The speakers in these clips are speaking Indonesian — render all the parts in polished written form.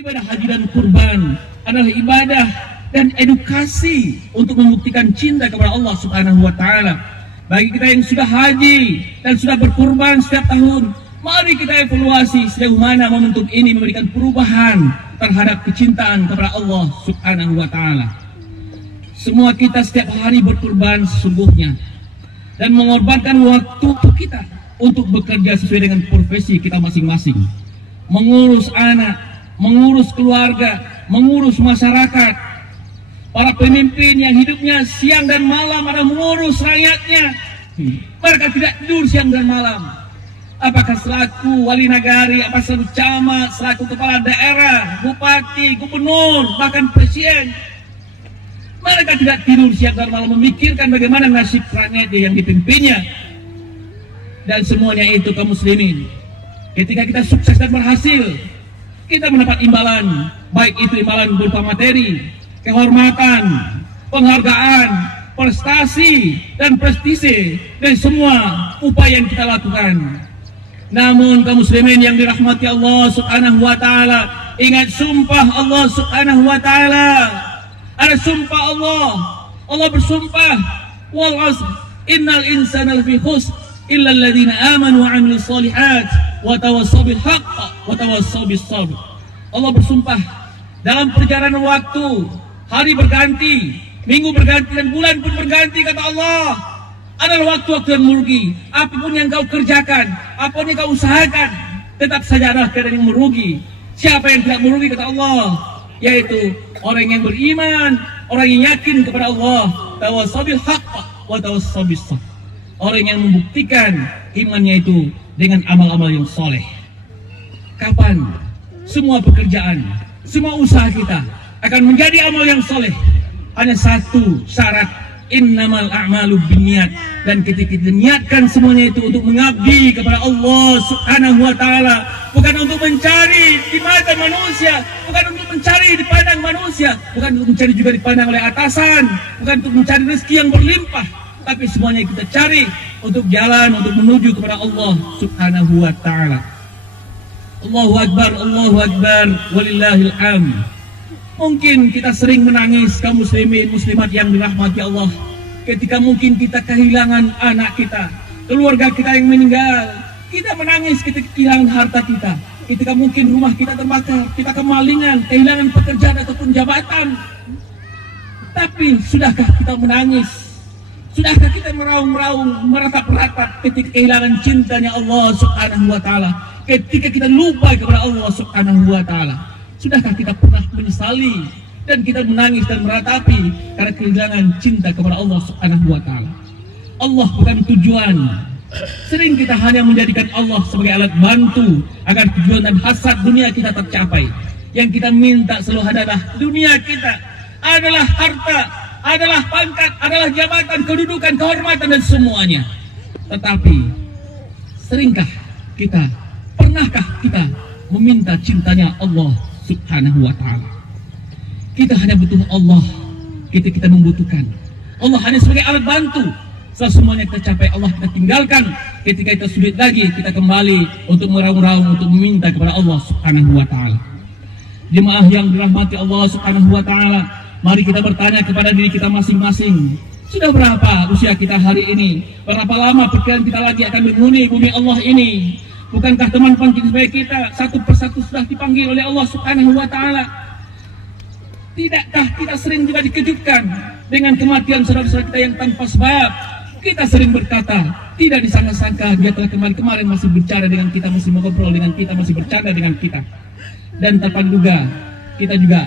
Ibadah haji dan kurban adalah ibadah dan edukasi untuk membuktikan cinta kepada Allah Subhanahu wa taala. Bagi kita yang sudah haji dan sudah berkurban setiap tahun, mari kita evaluasi sejauh mana momentum ini memberikan perubahan terhadap kecintaan kepada Allah Subhanahu wa taala. Semua kita setiap hari berkurban sesungguhnya dan mengorbankan waktu kita untuk bekerja sesuai dengan profesi kita masing-masing. Mengurus anak, mengurus keluarga, mengurus masyarakat. Para pemimpin yang hidupnya siang dan malam adalah mengurus rakyatnya. Mereka tidak tidur siang dan malam. Apakah selaku wali nagari, apakah selaku camat, selaku kepala daerah, bupati, gubernur, bahkan presiden, mereka tidak tidur siang dan malam memikirkan bagaimana nasib rakyat yang dipimpinnya. Dan semuanya itu kaum muslimin, ketika kita sukses dan berhasil, kita mendapat imbalan, baik itu imbalan berupa materi, kehormatan, penghargaan, prestasi, dan prestise dari semua upaya yang kita lakukan. Namun kaum muslimin yang dirahmati Allah Subhanahu wa taala, ingat sumpah Allah Subhanahu wa taala. Ada sumpah Allah. Allah bersumpah, wal 'ashr, innal insana lafi khusr illa alladziina aamanu wa 'amilus shalihat wa tawassaw bil haqq wa tawassaw bis sabr. Allah bersumpah, dalam perjalanan waktu, hari berganti, minggu berganti, dan bulan pun berganti, kata Allah, adalah waktu-waktu yang merugi. Apapun yang kau kerjakan, apapun yang kau usahakan, tetap saja adalah keadaan yang merugi. Siapa yang tidak merugi, kata Allah, yaitu orang yang beriman, orang yang yakin kepada Allah, tawassaw bil haqq wa tawassaw bis sabr. Orang yang membuktikan imannya itu dengan amal-amal yang soleh. Kapan semua pekerjaan, semua usaha kita akan menjadi amal yang soleh? Hanya satu syarat, innamal a'malu binniyat. Dan ketika kita niatkan semuanya itu untuk mengabdi kepada Allah Subhanahu wa taala, bukan untuk mencari di mata manusia, bukan untuk mencari di pandang manusia, bukan untuk mencari juga dipandang oleh atasan, bukan untuk mencari rezeki yang berlimpah, tapi semuanya kita cari untuk jalan, untuk menuju kepada Allah Subhanahu wa ta'ala. Allahu Akbar, Allahu Akbar, walillahil hamd. Mungkin kita sering menangis kaum muslimin muslimat yang dirahmati Allah, ketika mungkin kita kehilangan anak kita, keluarga kita yang meninggal. Kita menangis ketika kehilangan harta kita, ketika mungkin rumah kita terbakar, kita kemalingan, kehilangan pekerjaan ataupun jabatan. Tapi sudahkah kita menangis? Sudahkah kita meraung-raung, meratap-ratap ketika kehilangan cintanya Allah Subhanahu wa taala? Ketika kita lupa kepada Allah Subhanahu wa taala, sudahkah kita pernah menyesali dan kita menangis dan meratapi karena kehilangan cinta kepada Allah Subhanahu wa taala? Allah bukan tujuan. Sering kita hanya menjadikan Allah sebagai alat bantu agar tujuan dan hasrat dunia kita tercapai. Yang kita minta selalu adalah dunia kita, adalah harta, adalah pangkat, adalah jabatan, kedudukan, kehormatan, dan semuanya. Tetapi seringkah kita, pernahkah kita meminta cintanya Allah Subhanahu wa ta'ala? Kita hanya butuh Allah ketika kita membutuhkan. Allah hanya sebagai alat bantu. Setelah semuanya kita capai, Allah kita tinggalkan. Ketika kita sulit lagi, kita kembali untuk meraung-raung, untuk meminta kepada Allah Subhanahu wa ta'ala. Jemaah yang dirahmati Allah Subhanahu wa ta'ala, mari kita bertanya kepada diri kita masing-masing. Sudah berapa usia kita hari ini? Berapa lama pikiran kita lagi akan menghuni bumi Allah ini? Bukankah teman-teman kita satu persatu sudah dipanggil oleh Allah Subhanahu wa ta'ala? Tidakkah kita sering juga dikejutkan dengan kematian saudara-saudara kita yang tanpa sebab? Kita sering berkata, tidak disangka-sangka dia telah kemarin masih bicara dengan kita, masih mengobrol dengan kita, masih bercanda dengan kita. Dan tanpa duga, kita juga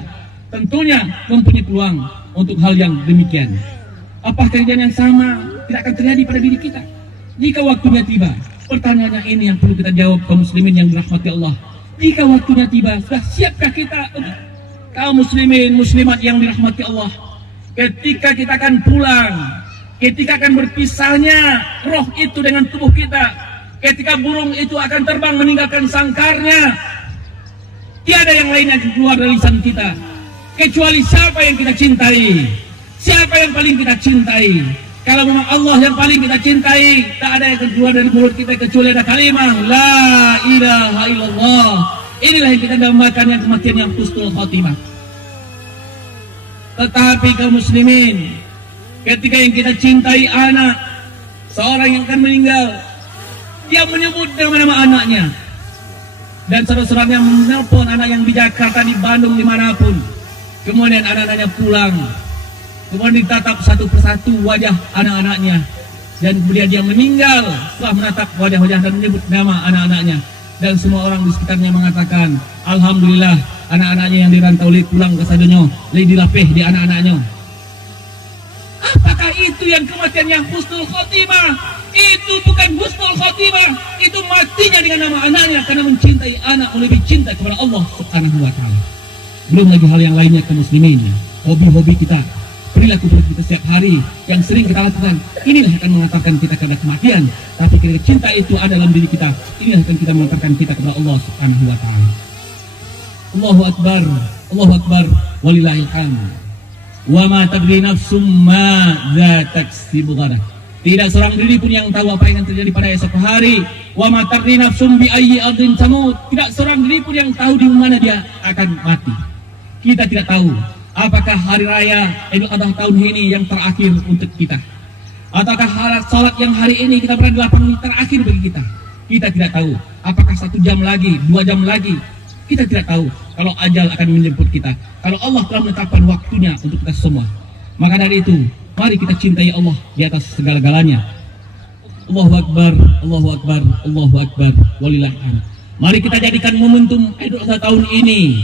tentunya mempunyai peluang untuk hal yang demikian. Apa kejadian yang sama tidak akan terjadi pada diri kita? Jika waktunya tiba, pertanyaannya ini yang perlu kita jawab kaum muslimin yang dirahmati Allah. Jika waktunya tiba, sudah siapkah kita untuk kaum muslimin muslimat yang dirahmati Allah? Ketika kita akan pulang, ketika akan berpisahnya roh itu dengan tubuh kita, ketika burung itu akan terbang meninggalkan sangkarnya, tiada yang lain yang keluar dari lisan kita kecuali siapa yang kita cintai. Siapa yang paling kita cintai? Kalau memang Allah yang paling kita cintai, tak ada yang keluar dari mulut kita kecuali ada kalimah la ilaha illallah, Inilah yang kita dambakan yang kematian yang husnul khotimah. Tetapi kaum muslimin, ketika yang kita cintai anak, seorang yang akan meninggal, dia menyebut nama-nama anaknya. Dan saudara-saudaranya menelpon anak yang di Jakarta, di Bandung, dimanapun. Kemudian anak-anaknya pulang. Kemudian ditatap satu persatu wajah anak-anaknya. Dan kemudian dia meninggal setelah menatap wajah-wajah dan menyebut nama anak-anaknya. Dan semua orang di sekitarnya mengatakan, alhamdulillah, anak-anaknya yang dirantau pulang ke sadonyo, dilapeh di anak-anaknya. Apakah itu yang kematian yang husnul khotimah? Itu bukan husnul khotimah, itu matinya dengan nama anaknya karena mencintai anak lebih cinta kepada Allah Subhanahu wa taala. Belum lagi hal yang lainnya kaum muslimin, hobi-hobi kita, perilaku kita setiap hari yang sering kita lakukan, inilah akan mengantarkan kita kepada kematian. Tapi ketika cinta itu ada dalam diri kita, inilah akan kita mengantarkan kita kepada Allah Subhanahu wa taala. Allahu akbar, walillahil hamd. Wa ma tadri nafsum ma za taksibu ghadan. Tidak seorang diri pun yang tahu apa yang akan terjadi pada esok hari. Wa ma tadri nafsum bi ayyi ardin tamut. Tidak seorang diri pun yang tahu di mana dia akan mati. Kita tidak tahu apakah hari raya Idul Adha tahun ini yang terakhir untuk kita, ataukah salat yang hari ini kita berada di lapangan terakhir bagi kita. Kita tidak tahu apakah 1 jam lagi, 2 jam lagi. Kita tidak tahu kalau ajal akan menjemput kita, kalau Allah telah menetapkan waktunya untuk kita semua. Maka dari itu, mari kita cintai Allah di atas segala-galanya. Allahu akbar, Allahu akbar, Allahu akbar, walillahil hamd. Mari kita jadikan momentum Idul Adha tahun ini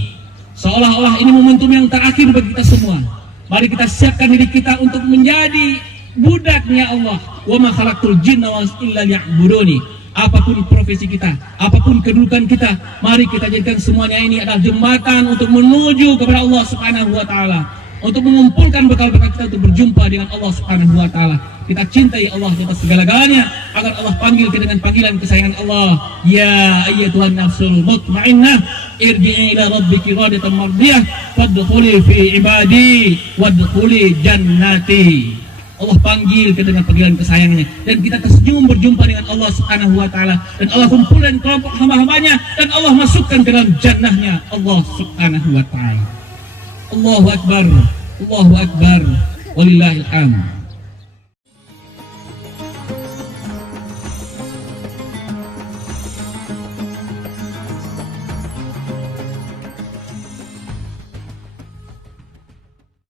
seolah-olah ini momentum yang terakhir bagi kita semua. Mari kita siapkan diri kita untuk menjadi budaknya Allah. Wa ma khalaqtul jinna wal insa illa liya'buduni. Apapun profesi kita, apapun kedudukan kita, mari kita jadikan semuanya ini adalah jembatan untuk menuju kepada Allah Subhanahu wa taala, untuk mengumpulkan bekal-bekal kita untuk berjumpa dengan Allah Subhanahu wa taala. Kita cintai Allah di atas segala-galanya agar Allah panggil kita dengan panggilan kesayangan Allah. Ya ayyatuhan nafsul mutmainnah, irji'i ila rabbiki radiyatan mardiyah, fadkhuli fi ibadi wadkhuli jannati. Allah panggil kita dengan panggilan kesayangannya, dan kita tersenyum berjumpa dengan Allah Subhanahu wa taala, dan Allah kumpulkan kelompok hamba-hambanya, dan Allah masukkan ke dalam jannahnya Allah Subhanahu wa taala. Allahu akbar, walillahil hamd.